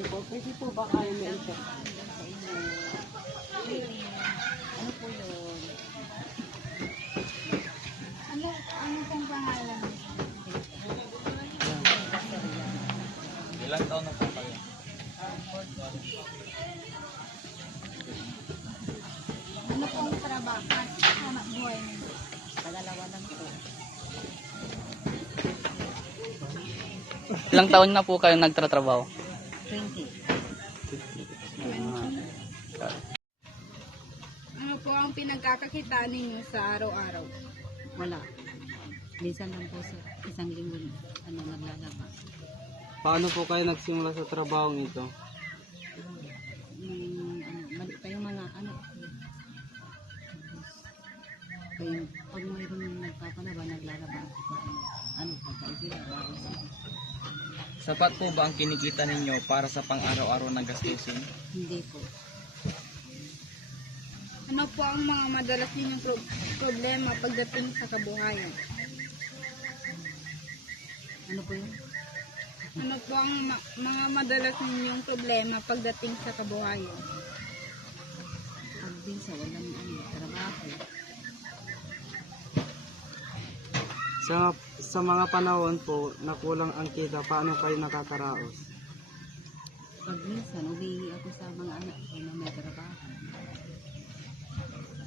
naman po. Pwede po ba kayo ma-insert? Ano po yun? Ano pong pangalan? Ilang taon na po kayo? Ano pong trabaho? Anak buhay niyo? Dalawa lang po. Ilang taon na po kayo nagtatrabaho? 20. Ano po ang pinagkakakitaan ninyo sa araw-araw? Wala. Minsan lang po sa isang linggo naglalaba. Paano po kayo nagsimula sa trabaho ito? Mali pa yung mga kaya pag mayroon nagpapanaba, naglalaba ako pa. Pagkaibig, bawas. Sapat po ba ang kinikita ninyo para sa pang-araw-araw na gastusin? Hindi po. Ano po ang mga madalas ninyong problema pagdating sa kabuhayan? Ano po yun? Ano po ang mga madalas ninyong problema pagdating sa kabuhayan? Pag sa walang trabaho. Sa mga panahon po na kulang ang kita, paano kayo nakakaraos? Pag minsan, umihingi ako sa mga anak ko na may trabaho.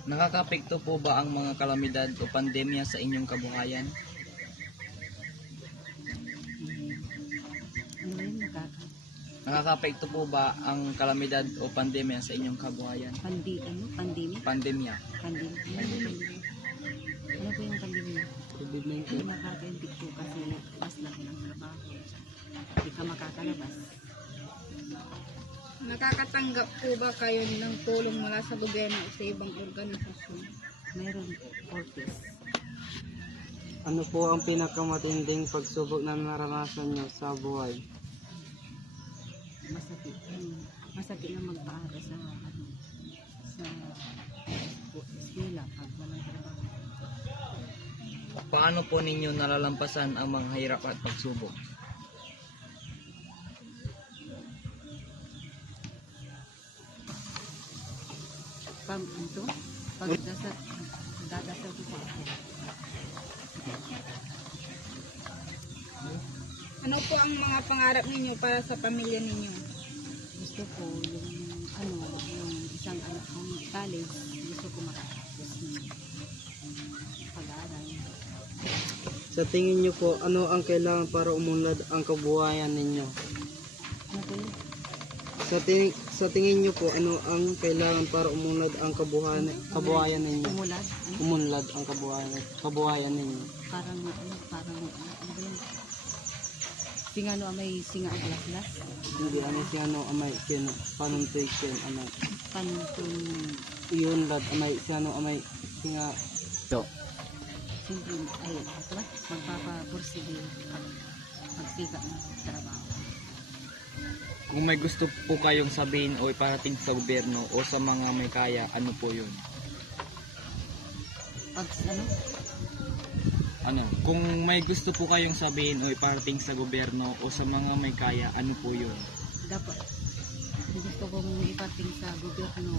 Nakakapekto po ba ang mga kalamidad o pandemya sa inyong kabuhayan? Ano yun, Nakakapekto po ba ang kalamidad o pandemya sa inyong kabuhayan? pandemic? Pandemya. Pandemic. Ano po yung pandemic? COVID-19. Hindi nakaka-epekto kasi mas laki ng trabaho. Hindi ka makakalabas. Nakakatanggap po ba kayo ng tulong mula sa gobyerno o sa ibang organisasyon? Mayroon po, Ortiz. Ano po ang pinakamatinding pagsubok na naranasan nyo sa buhay? Masakit. Masakit na magpaaral sa eskwela pag walang trabaho. Paano po ninyo nalalampasan ang mga hirap at pagsubok? Dadasal ko po ako. Ano po ang mga pangarap ninyo para sa pamilya ninyo? Gusto ko yung isang anak kong college, gusto ko makatapos ng pag-aaral. Sa tingin nyo po, ano ang kailangan para umunlad ang kabuhayan ninyo? Ano po yun? Sa tingin nyo po, ano ang kailangan para umunlad ang kabuhayan ninyo? Umulad? Umunlad ang kabuhayan ninyo. Parang ba yun? May singa ang laslas. Hindi si amay panuntoy ken amay. Pantong, Iunlad amay amay singa. siyempre, magpapapursige magpika ng trabaho. Kung may gusto po kayong sabihin o iparating sa gobyerno o sa mga may kaya, ano po yun? Kung may gusto po kayong sabihin o iparating sa gobyerno o sa mga may kaya, ano po yun? Dapat, gusto kong ipating sa gobyerno,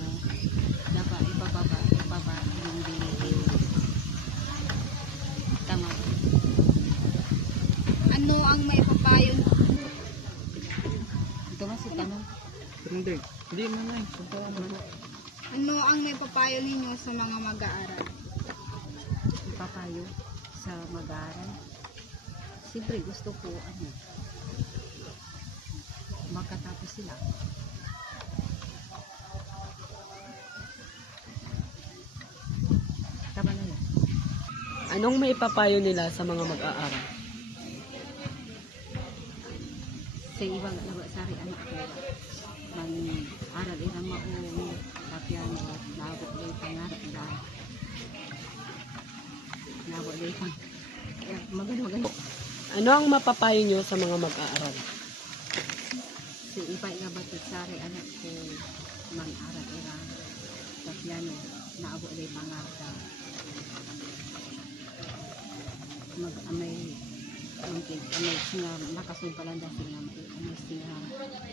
dapat ipababa yung binigay. Tama. Ano ang may papayo? Ito nga si tanong. Hindi mo na. Ano ang may papayo ninyo sa mga mag-aaral? Ipapayo sa mag-aaral. Siyempre gusto ko makatapos sila. Tama na yun. Anong may ipapayo nila sa mga mag-aaral? Sa ibang sari anak ko, mag-aral ilang maong tapyan mo, nabot na yung pangarap na nabot na yung maganda. Ano ang mapapayo nyo sa mga mag-aaral? Si ipay nga ba't sari anak ko, mag-aral ilang tapyan mo, nabot na yung pangarap na may mungkin ano sila makasumpalan dahil sila ano sila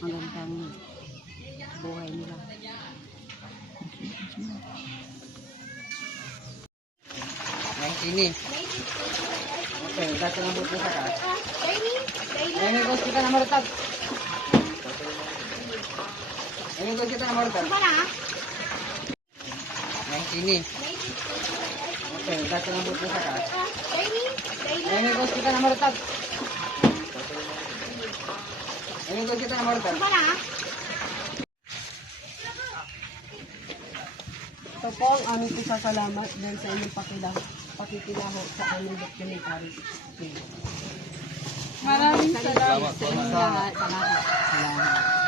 magandang buhay nila. Yang sini. Oke, dati ng buto sa ka. Ayun yung kita na maratag. Ayun yung kita na maratag. Yang sini. Oke, dati ng buto sa ka. Ayun yung kita na maratag. Ayun yung kita na maratag. Ito po ang aming pasasalamat dahil sa inyong pakikilaho sa aming documentary. Maraming salamat. Sa inyong lahat. Salamat. Salamat.